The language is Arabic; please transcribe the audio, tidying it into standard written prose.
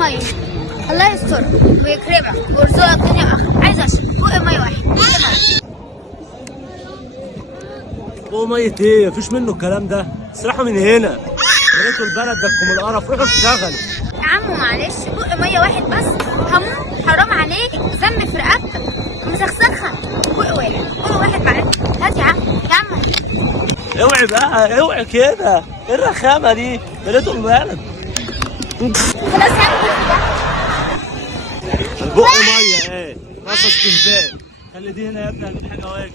ميه. الله يستر ويكرمك ويرزقك دنيا واخره. عايزه اشرب بق ميه واحد. هو مية ايه؟ مفيش منه الكلام ده. اسرحوا من هنا. ريتوا البلد دكم القرف، روحوا اشتغلوا. يا عم معلش بق ميه واحد بس. هموت، حرام عليك، ذنب في رقبتك مسخسخه. بق واحد، بق واحد معلش. هات يا عم كمل. اوعي بقى، اوعي كده. ايه الرخامة دي؟ ريتوا البلد. خلاص يا عم البق مية ايه؟ ناقص استهبال. خلي دي هنا يا ابني، هجيب حاجة واجب.